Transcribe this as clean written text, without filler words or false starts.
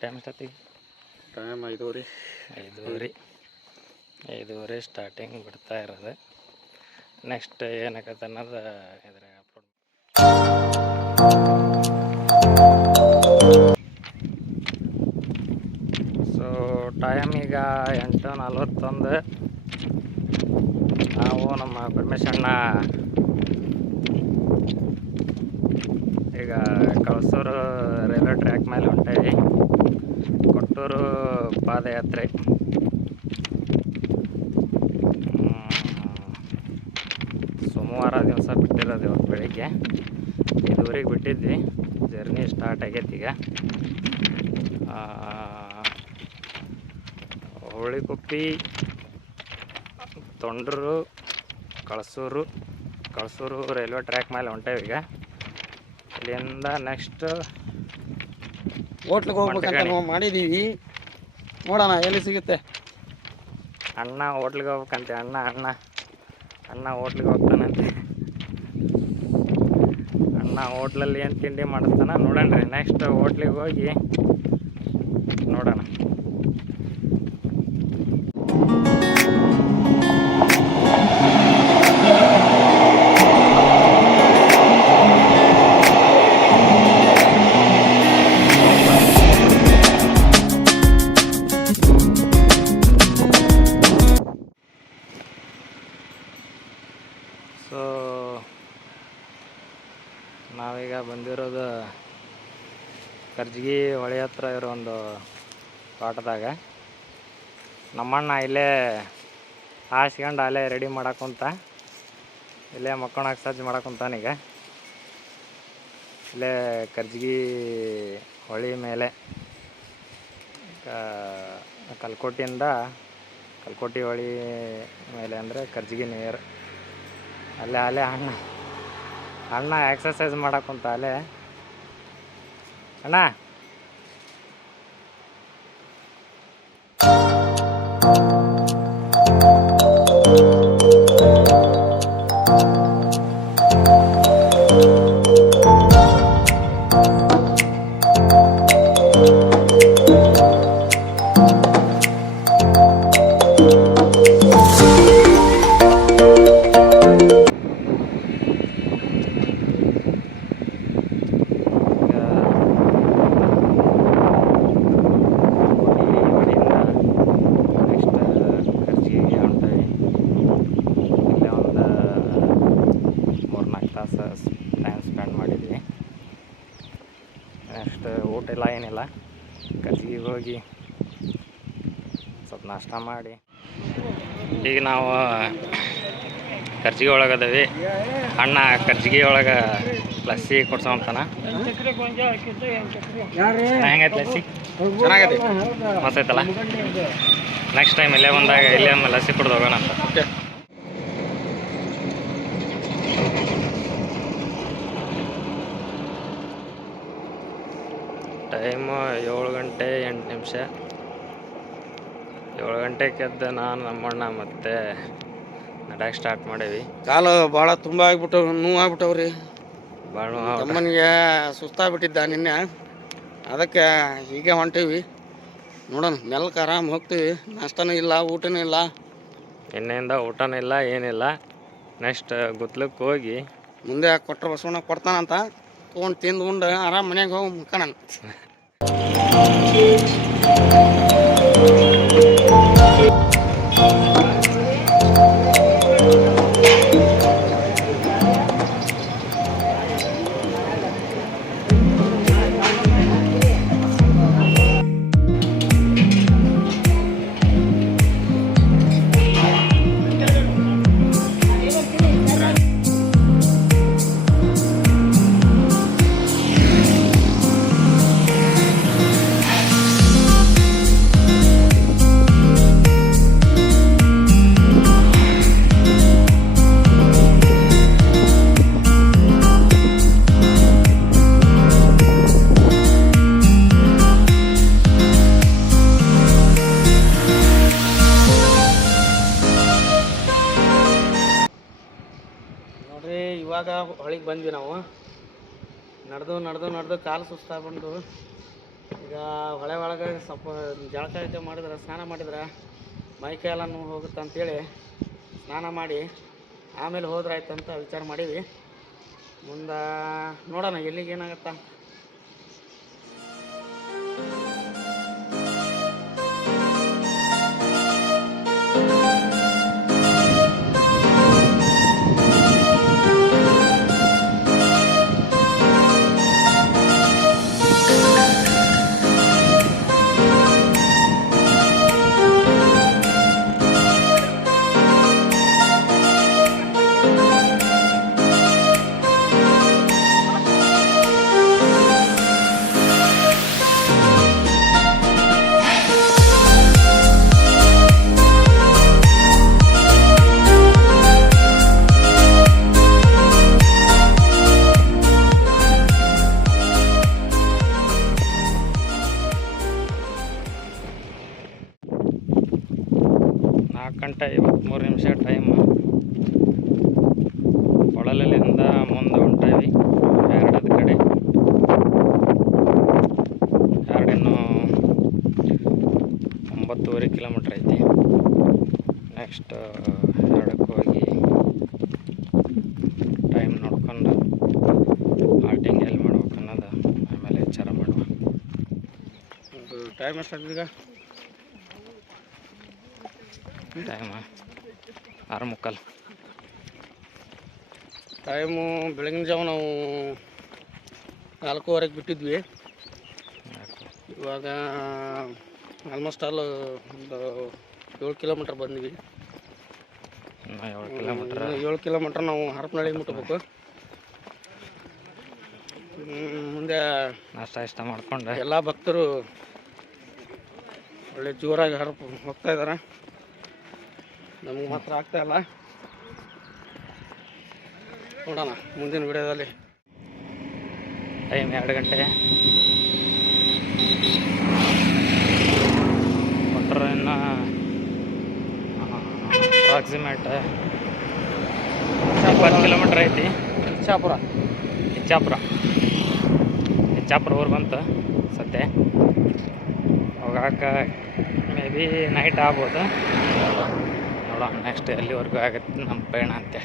Time ಎಷ್ಟೊತ್ತಿಗೆ? Time 5:30. 5:30 starting ಬಿಡ್ತಾ ಇರೋದು. ನೆಕ್ಸ್ಟ್ ಏನಾಗತ್ತೆ ಅನ್ನೋದು ಇದ್ರೆ ಅಪ್ಲೋಡ್. ಸೊ ಟೈಮ್ ಈಗ 8:41. ನಾವು ನಮ್ಮ ಪರಮೇಶಣ್ಣ ಈಗ ಕಳಸೂರು ರೈಲ್ವೆ ಟ್ರ್ಯಾಕ್ ಮೇಲೆ ಹೊಂಟೇವಿ. ಕೊಟ್ಟೂರು ಪಾದಯಾತ್ರೆ. ಸೋಮವಾರ ದಿವಸ ಬಿಟ್ಟಿರೋದು ಇವತ್ತು ಬೆಳಿಗ್ಗೆ 5:00ಗೆ ಬಿಟ್ಟಿದ್ವಿ. ಜರ್ನಿ ಸ್ಟಾರ್ಟ್ ಆಗೈತಿ ಈಗ. ಹುಳಿಕುಪ್ಪಿ, ತೊಂಡೂರು, ಕಳಸೂರು ರೈಲ್ವೆ ಟ್ರ್ಯಾಕ್ ಮೇಲೆ ಹೊಂಟೇವಿ ಈಗ. ಇಲ್ಲಿಂದ ನೆಕ್ಸ್ಟ್ ಹೋಟ್ಲಿಗೆ ಹೋಗ್ಬೇಕಂತ ನಾವು ಮಾಡಿದ್ದೀವಿ. ನೋಡೋಣ ಎಲ್ಲಿ ಸಿಗುತ್ತೆ. ಅಣ್ಣ ಹೋಟ್ಲಿಗೆ ಹೋಗ್ಬೇಕಂತೆ. ಅಣ್ಣ ಹೋಟ್ಲಿಗೆ ಹೋಗ್ತಾನಂತೆ. ಅಣ್ಣ ಹೋಟ್ಲಲ್ಲಿ ಏನು ತಿಂಡಿ ಮಾಡಿಸ್ತಾನ ನೋಡೋಣ ರೀ. ನೆಕ್ಸ್ಟ್ ಹೋಟ್ಲಿಗೆ ಹೋಗಿ ನೋಡೋಣ. ಸೊ ನಾವೀಗ ಬಂದಿರೋದು ಕರ್ಜಗಿ ಹೊಳೆ ಹತ್ರ ಇರೋ ಒಂದು ತೋಟದಾಗ. ನಮ್ಮಣ್ಣ ಇಲ್ಲೇ ಹಾಸ್ಕೊಂಡು ಅಲ್ಲೇ ರೆಡಿ ಮಾಡಕ್ಕಂತ ಇಲ್ಲೇ ಮಕ್ಕೊಳಕ್ಕೆ ಸಜ್ಜು ಮಾಡಕ್ಕಂತಾನೀಗ. ಇಲ್ಲೇ ಕರ್ಜಗಿ ಹೊಳೆ ಮೇಲೆ ಕಲ್ಕೋಟಿ ಹೊಳೆ ಮೇಲೆ ಅಂದರೆ ಕರ್ಜಗಿ ನೀರು. ಅಲ್ಲೇ ಅಣ್ಣ ಎಕ್ಸಸೈಸ್ ಮಾಡಕ್ಕಂತ ಅಲ್ಲೇ. ಅಣ್ಣ ಟೈಮ್ ಸ್ಪೆಂಡ್ ಮಾಡಿದ್ವಿ. ನೆಕ್ಸ್ಟ್ ಊಟ ಇಲ್ಲ ಏನಿಲ್ಲ. ಕರ್ಜಿಗೆ ಹೋಗಿ ಸ್ವಲ್ಪ ನಾಷ್ಟ ಮಾಡಿ ಈಗ ನಾವು ಕರ್ಜಿಗೆ ಒಳಗದವಿ. ಅಣ್ಣ ಕರ್ಜಿಗೆ ಒಳಗೆ ಲಸ್ಸಿ ಕೊಡ್ಸೋಂತಾನ. ಹೆಂಗೈತೆ ಲಸ್ಸಿ? ಚೆನ್ನಾಗೈತಿ, ಮಸ್ತ್ ಐತಲ್ಲ. ನೆಕ್ಸ್ಟ್ ಟೈಮ್ ಇಲ್ಲೇ ಬಂದಾಗ ಇಲ್ಲೇ ಲಸ್ಸಿ ಕುಡ್ದು ಹೋಗೋಣ ಅಂತ. ಟೈಮು 7:08. 7 ಗಂಟೆಗೆ ಎದ್ದು ನಾನು ನಮ್ಮಣ್ಣ ಮತ್ತೆ ನಡ್ಯಕ್ಕೆ ಸ್ಟಾರ್ಟ್ ಮಾಡೀವಿ. ಕಾಲು ಭಾಳ ತುಂಬ ಆಗ್ಬಿಟ್ಟವು, ನೋವು ಆಗ್ಬಿಟ್ಟವ್ರಿ. ಭಾಳ ತಮ್ಮನಿಗೆ ಸುಸ್ತಾಗ್ಬಿಟ್ಟಿದ್ದ ನಿನ್ನೆ. ಅದಕ್ಕೆ ಹೀಗೆ ಹೊಂಟೀವಿ. ನೋಡೋಣ, ಮೆಲ್ಕ ಆರಾಮ್ ಹೋಗ್ತೀವಿ. ನಾಷ್ಟನೂ ಇಲ್ಲ, ಊಟನೂ ಇಲ್ಲ. ನಿನ್ನೆಯಿಂದ ಊಟನೂ ಇಲ್ಲ, ಏನಿಲ್ಲ. ನೆಕ್ಸ್ಟ್ ಗುತ್ಲಕ್ಕೆ ಹೋಗಿ ಮುಂದೆ ಕೊಟ್ಟರೆ ಬಸವಣ್ಣ ಕೊಡ್ತಾನಂತ ತೊಗೊಂಡು ತಿಂದು ಆರಾಮ್ ಮನೆಗೆ ಹೋಗಿ ಮುಕ್ಕಣ. ಇವಾಗ ಹೊಳಿಗೆ ಬಂದ್ವಿ ನಾವು. ನಡೆದು ಕಾಲು ಸುಸ್ತಾಗ್ಬಂದು ಈಗ ಹೊಳೆ ಒಳಗೆ ಸ್ವಲ್ಪ ಜಳಕ ಗಿಳಕ ಮಾಡಿದ್ರೆ ಸ್ನಾನ ಮಾಡಿದ್ರೆ ಮೈಕೈ ಎಲ್ಲ ನೋವು ಹೋಗುತ್ತೆ ಅಂತೇಳಿ ಸ್ನಾನ ಮಾಡಿ ಆಮೇಲೆ ಹೋದ್ರಾಯ್ತು ಅಂತ ವಿಚಾರ ಮಾಡೀವಿ. ಮುಂದೆ ನೋಡೋಣ ಎಲ್ಲಿಗೆ ಏನಾಗತ್ತಾ. ಗಂಟೆ 53 ನಿಮಿಷ ಟೈಮು. ಕೊಳಲಲ್ಲಿಂದ ಮುಂದೆ ಹೊಂಟೇವಿ ಎರಡದ ಕಡೆ. ಎರಡಿನ್ನು 9.5 ಕಿಲೋಮೀಟ್ರ್ ಐತಿ. ನೆಕ್ಸ್ಟ್ ಎರಡಕ್ಕೆ ಹೋಗಿ ಟೈಮ್ ನೋಡ್ಕೊಂಡು ಹಾಲ್ಟಿಂಗ್ ಎಲ್ಲಿ ಮಾಡ್ಬೇಕು ಅನ್ನೋದು ಆಮೇಲೆ ವಿಚಾರ ಮಾಡುವ. ಟೈಮ್ ಎಷ್ಟಾಗ್ತದೆ ಈಗ? ಟೈಮ 6:45. ಟೈಮು ಬೆಳಗಿನ ಜಾವ ನಾವು 4:15ಕ್ಕೆ ಬಿಟ್ಟಿದ್ವಿ. ಇವಾಗ ಆಲ್ಮೋಸ್ಟ್ ಆಲ್ ಒಂದು 7 ಕಿಲೋಮೀಟ್ರ್ ಬಂದ್ವಿ. 7 ಕಿಲೋಮೀಟ್ರ್ ನಾವು ಹರಪನಹಳ್ಳಿಗೆ ಮುಟ್ಟಬೇಕು. ಮುಂದೆ ನಾಷ್ಟ ಇಷ್ಟ ಮಾಡ್ಕೊಂಡು ಎಲ್ಲ ಭಕ್ತರು ಒಳ್ಳೆ ಜೋರಾಗಿ ಹೋಗ್ತಾ ಇದ್ದಾರೆ. ನಮಗೆ ಮಾತ್ರ ಆಗ್ತಾ ಇಲ್ಲ. ನೋಡೋಣ ಮುಂದಿನ ವಿಡಿಯೋದಲ್ಲಿ. ಟೈಮ್ 2 ಗಂಟೆ ಕೊಟ್ಟರೆ ಇನ್ನು ಅಪ್ರಾಕ್ಸಿಮೇಟ್ 20 ಕಿಲೋಮೀಟ್ರ್ ಐತಿ. ಇಚ್ಛಾಪುರ ಊರು ಬಂತು ಸದ್ಯ. ಹೋಗಾಕ ಮೇ ಬಿ ನೈಟ್ ಆಗ್ಬೋದು. ನೋಡೋಣ ನೆಕ್ಸ್ಟ್ ಎಲ್ಲಿವರೆಗೂ ಆಗುತ್ತೆ ನಮ್ಮ ಪಯಣ ಅಂತೆ.